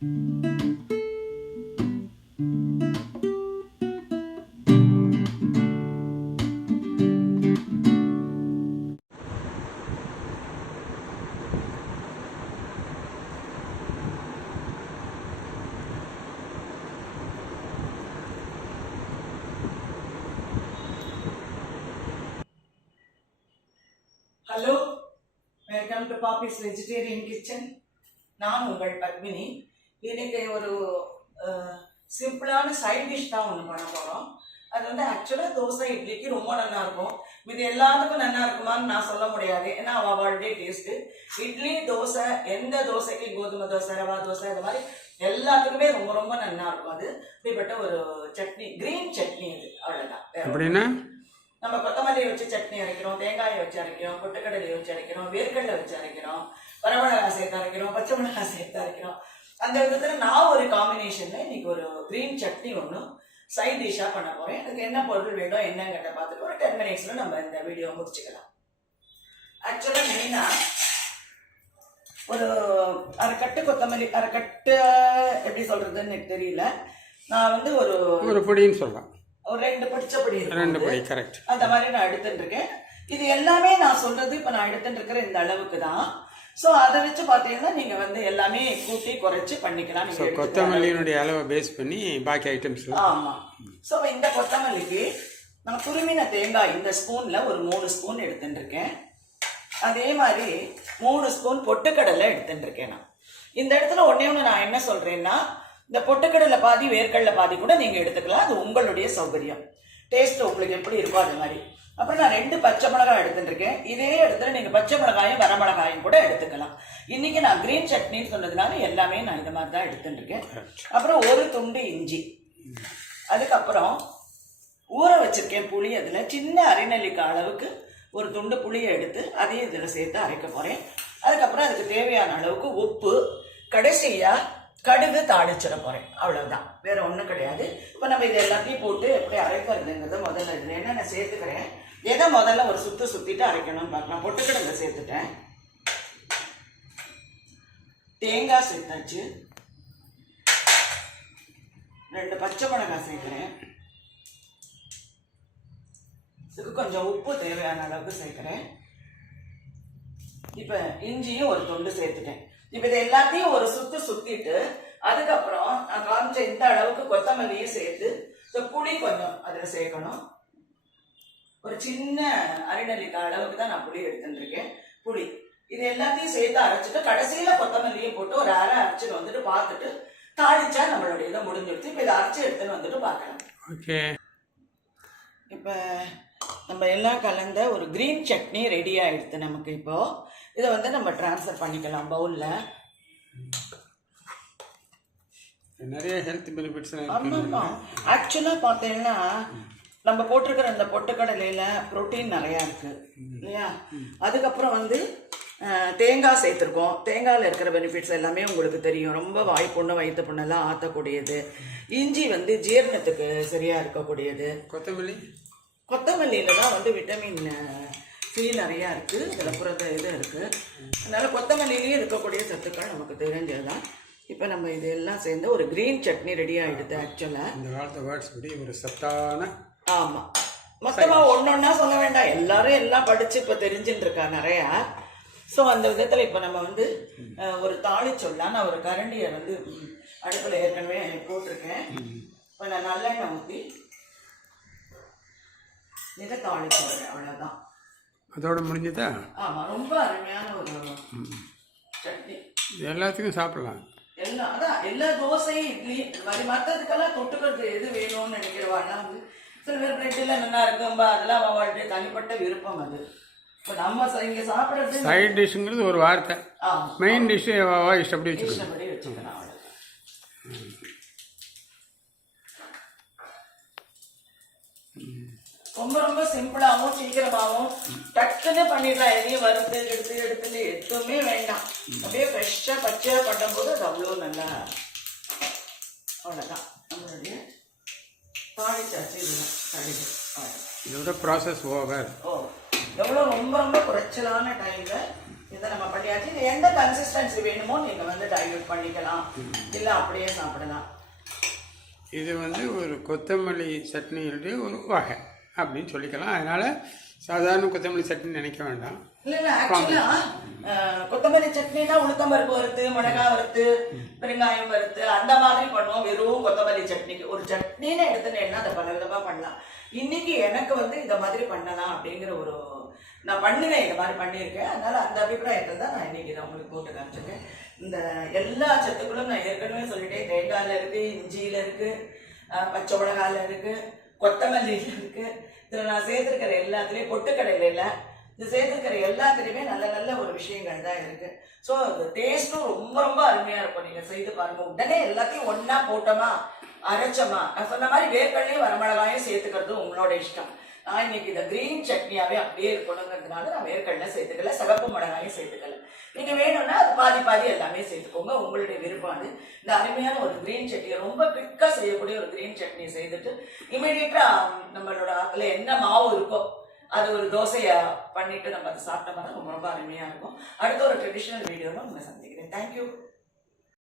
Hello, welcome to Poppy's vegetarian kitchen. நான் உங்கள் பத்மினி. இன்னைக்கு ஒரு சிம்பிளான சைட் டிஷ் தான் ஒன்று பண்ண போகிறோம். அது வந்து ஆக்சுவலாக தோசை இட்லிக்கு ரொம்ப நல்லா இருக்கும். இது எல்லாத்துக்கும் நல்லா இருக்குமான்னு நான் சொல்ல முடியாது, ஏன்னா அவளுடைய டேஸ்ட்டு. இட்லி தோசை, எந்த தோசைக்கு, கோதுமை தோசை, ரவா தோசை, இது மாதிரி எல்லாத்துக்குமே ரொம்ப ரொம்ப நல்லா இருக்கும். அது இப்படிப்பட்ட ஒரு சட்னி, கிரீன் சட்னி. அது அவ்வளோதான். அப்படின்னா நம்ம கொத்தமல்லியை வச்சு சட்னி அரைக்கிறோம், தேங்காயை வச்சு அரைக்கிறோம், பொட்டுக்கடலையை வச்சு அரைக்கிறோம், வேர்க்கடலை வச்சு அரைக்கிறோம், வரமிளகாய் சேர்த்து அரைக்கிறோம், பச்சை மிளகாய் சேர்த்து அரைக்கிறோம். அந்த விதத்தில் நான் ஒரு காம்பினேஷனில் இன்னைக்கு ஒரு கிரீன் சட்னி ஒன்று சைட் டிஷ்ஷாக பண்ண போகிறேன். அதுக்கு என்ன பொருள் வேணும் என்னங்கிட்ட பார்த்துட்டு ஒரு 10 மினிட்ஸில் நம்ம இந்த வீடியோ முடிச்சுக்கலாம். ஆக்சுவலாக மெயினாக ஒரு அரைக்கட்டு கொத்தமல்லி, அரைக்கட்டு எப்படி சொல்கிறதுன்னு எனக்கு தெரியல. நான் வந்து ஒரு பொடின்னு சொல்லலாம், ஒரு 2 படி கரெக்ட், அந்த மாதிரி நான் எடுத்துட்டு இருக்கேன். இது எல்லாமே நான் சொல்றது இப்ப நான் எடுத்துட்டு இருக்கிற இந்த அளவுக்கு தான். ஸோ அதை வச்சு பார்த்தீங்கன்னா நீங்க வந்து எல்லாமே கூட்டி குறைச்சி பண்ணிக்கலாம். கொத்தமல்லியினுடைய அளவை பேஸ் பண்ணி பாக்கி ஐட்டம்ஸ். ஆமா. ஸோ இந்த கொத்தமல்லிக்கு நான் துருமின தேங்காய் இந்த ஸ்பூன்ல ஒரு 3 ஸ்பூன் எடுத்துட்டு இருக்கேன். அதே மாதிரி 3 ஸ்பூன் பொட்டுக்கடலை எடுத்துட்டு இருக்கேன். நான் இந்த இடத்துல ஒண்ணு நான் என்ன சொல்றேன்னா, இந்த பொட்டுக்கடலை பாதி வேர்க்கடலை பாதி கூட நீங்க எடுத்துக்கலாம், அது உங்களுடைய சௌகரியம், டேஸ்ட் உங்களுக்கு எப்படி இருக்கோ அது மாதிரி. அப்புறம் நான் 2 பச்சை மிளகாய் எடுத்துட்டு இருக்கேன். இதே இடத்துல நீங்க பச்சை மிளகாயும் வரமிளகாயும் கூட எடுத்துக்கலாம். இன்னைக்கு நான் கிரீன் சட்னின்னு சொன்னதுனால எல்லாமே நான் இந்த மாதிரி தான் எடுத்துட்டு இருக்கேன். அப்புறம் ஒரு துண்டு இஞ்சி, அதுக்கப்புறம் ஊற வச்சிருக்கேன் புளி. அதுல சின்ன அரைநெல்லிக்காய் அளவுக்கு ஒரு துண்டு புளியை எடுத்து அதையும் இதுல சேர்த்து அரைக்க போறேன். அதுக்கப்புறம் அதுக்கு தேவையான அளவுக்கு உப்பு, கடைசியா கடுகு தாளிச்சிட போறேன். அவ்வளவுதான், வேற ஒண்ணும் கிடையாது. இப்ப நம்ம இது எல்லாத்தையும் போட்டு எப்படி அரைக்கிறதுங்கிறத முதல்ல இதுல என்னென்ன சேர்த்துக்கிறேன், எதை முதல்ல ஒரு சுத்திட்டு அரைக்கணும்னு பார்க்கலாம். பொட்டுக்கடலை சேர்த்துட்டேன், தேங்காய் சேர்த்தாச்சு, 2 பச்சை மிளகாய் சேர்க்கிறேன், இதுக்கு கொஞ்சம் உப்பு தேவையான அளவுக்கு சேர்க்கிறேன். இப்ப இஞ்சியும் ஒரு துண்டு சேர்த்துட்டேன். இப்ப இது எல்லாத்தையும் ஒரு சுத்திட்டு அதுக்கப்புறம் நான் காமிச்ச இந்த அளவுக்கு கொத்தமல்லியும் சேர்த்து இந்த புளி கொஞ்சம் அதுல சேர்க்கணும். ஒரு சின்ன அரைநெல்லிக்காய் அளவுக்கு தான் நான் புளி எடுத்துட்டு இருக்கேன். புளி இது எல்லாத்தையும் சேர்த்து அரைச்சிட்டு கடைசியில கொத்தமல்லியும் போட்டு ஒரு அரை அரைச்சிட்டு வந்துட்டு பார்த்துட்டு தாளிச்சா நம்மளுடைய இதை முடிஞ்சிடுச்சு. இப்ப இதை அரைச்சி எடுத்துன்னு வந்துட்டு பார்க்கலாம். ஓகே, இப்ப நம்ம எல்லாம் கலந்த ஒரு கிரீன் சட்னி ரெடி ஆயிடுது நமக்கு. இப்போ இதை வந்து நம்ம டிரான்ஸ்ஃபர் பண்ணிக்கலாம் பவுல்ல. நிறைய ஹெல்த் பெனிஃபிட்ஸ். ஆமாப்பா, ஆக்சுவலா பார்த்தீங்கன்னா நம்ம போட்டிருக்கிற இந்த பொட்டுக்கடலையில புரோட்டீன் நிறையா இருக்கு இல்லையா. அதுக்கப்புறம் வந்து தேங்காய் சேர்த்துருக்கோம். தேங்காயில் இருக்கிற பெனிஃபிட்ஸ் எல்லாமே உங்களுக்கு தெரியும். ரொம்ப வாய்ப்புண்ணு வயிற்று புண்ணெல்லாம் ஆற்றக்கூடியது. இஞ்சி வந்து ஜீரணத்துக்கு சரியா இருக்கக்கூடியது. கொத்தமல்லியில தான் வந்து விட்டமின் சி நிறையா இருக்குது, இதில் புரத இது இருக்குது. அதனால கொத்தமல்லியிலேயே இருக்கக்கூடிய சத்துக்கள் நமக்கு தெரிஞ்சதுதான். இப்போ நம்ம இது எல்லாம் சேர்ந்து ஒரு கிரீன் சட்னி ரெடி ஆகிடுது. ஆக்சுவலாக இந்த காலத்து வேர்ட்ஸ் படி ஒரு சத்தான, ஆமாம், மொத்தமாக ஒன்றொன்னா சொல்ல வேண்டாம், எல்லாரும் எல்லாம் படித்து இப்போ தெரிஞ்சுட்டு இருக்கா நிறையா. ஸோ அந்த விதத்தில் இப்போ நம்ம வந்து ஒரு தாளி சொல்லலாம். நான் ஒரு கரண்டியை வந்து அடுப்பில் ஏற்கனவே போட்டிருக்கேன். இப்போ நான் நல்லெண்ணெய் ஊற்றி இதை தாளிச்சு வரேன். அவ்வளோதான், அதோட முடிஞ்சதா? ஆமாம், ரொம்ப அருமையான ஒரு சட்னி. எல்லாத்துக்கும் சாப்பிடலாம். எல்லாம் அதான், எல்லா தோசை இட்லி மாதிரி மற்றதுக்கெல்லாம் தொட்டுக்கிறது எது வேணும்னு நினைக்கிறவாள்லாம் வந்து சில பேர் பிரெட்டில் நல்லா இருக்கும்பா, அதெல்லாம் அவளுடைய தனிப்பட்ட விருப்பம். அது இப்போ நம்ம இங்கே சாப்பிட்றது சைட் டிஷ்ங்கிறது ஒரு வார்த்தை, மெயின் டிஷ்ஷு இஷ்டப்படி வச்சுக்கலாம். அவ்வளோ ரொம்ப ரொம்ப சிம்பிளாகவும் சீக்கிரமாகவும் டக்குன்னு பண்ணிடலாம். எதையும் வறுத்து எடுத்துன்னு எதுவுமே வேண்டாம். அப்படியே ஃப்ரெஷ்ஷாக பச்சையாக பண்ணும்போது அது அவ்வளோ நல்லா. அவ்வளோதான், நம்மளுடைய தாளிச்சாச்சு. இதுதான் கடுகு. இதோட ப்ராசஸ் ஓவர். ஓ, எவ்வளோ ரொம்ப ரொம்ப குறைச்சலான டைமில் இதை நம்ம பண்ணியாச்சு. எந்த கன்சிஸ்டன்சி வேணுமோ நீங்க வந்து டைல்யூட் பண்ணிக்கலாம், இல்ல அப்படியே சாப்பிடலாம். இது வந்து ஒரு கொத்தமல்லி சட்னியுடைய ஒரு வகை அப்படின்னு சொல்லிக்கலாம். அதனால சாதாரண கொத்தமல்லி சட்னி நினைக்க வேண்டாம். இல்ல ஆக்சுவலா கொத்தமல்லி சட்னினா உளுத்தம்பருப்பு வறுத்து, மிளகாய் வறுத்து, பெருங்காயம் வறுத்து அந்த மாதிரி பண்ணுவோம். வெறும் கொத்தமல்லி சட்னிக்கு ஒரு சட்னின்னு எடுத்துனேன்னா அதை பல விதமா பண்ணலாம். இன்னைக்கு எனக்கு வந்து இந்த மாதிரி பண்ணலாம் அப்படிங்கிற ஒரு நான் பண்ணுவேன், இந்த மாதிரி பண்ணியிருக்கேன். அதனால அந்த அபிப்பிராயத்தில் தான் நான் இன்னைக்கு இதை உங்களுக்கு போட்டு காமிச்சிருக்கேன். இந்த எல்லா சத்துக்களும் நான் ஏற்கனவே சொல்லிட்டேன். தேங்காயில இருக்கு, இஞ்சியில இருக்கு, பச்சை மிளகாயில இருக்கு, கொத்தமல்லியில இருக்கு. இதில் நான் சேர்த்துருக்கிற எல்லாத்துலேயும் பொட்டுக்கடையில இல்லை, இது சேர்த்துருக்கிற எல்லாத்துலேயுமே நல்ல நல்ல ஒரு விஷயங்கள் தான் இருக்கு. ஸோ அது டேஸ்ட்டும் ரொம்ப ரொம்ப அருமையாக இருக்கும். நீங்கள் செய்து பாருங்க. உடனே எல்லாத்தையும் ஒன்றா போட்டோமா அரைச்சோமா, நான் சொன்ன மாதிரி வேர்க்கடலையும் வரமிளகாயும் சேர்த்துக்கிறது உங்களோட இஷ்டம். நான் இன்னைக்கு இந்த கிரீன் சட்னியாவே அப்படியே இருக்கணுங்கிறதுனால நான் வேர்க்கடலை சேர்த்துக்கல, சிவப்பு மிளகாயும் சேர்த்துக்கல. நீங்க வேணும்னா அது பாதி பாதி எல்லாமே சேர்த்துக்கோங்க, உங்களுடைய விருப்பம். இந்த அருமையான ஒரு கிரீன் சட்னியை ரொம்ப குவிக்கா செய்யக்கூடிய ஒரு கிரீன் சட்னி செய்துட்டு இமீடியட்டா நம்மளோட ஆத்துல என்ன மாவு இருக்கோ அது ஒரு தோசையை பண்ணிட்டு நம்ம அதை சாப்பிட்டோம்னா ரொம்ப ரொம்ப அருமையா இருக்கும். அடுத்த ஒரு ட்ரெடிஷனல் வீடியோல உங்களை சந்திக்கிறேன். தேங்க்யூ.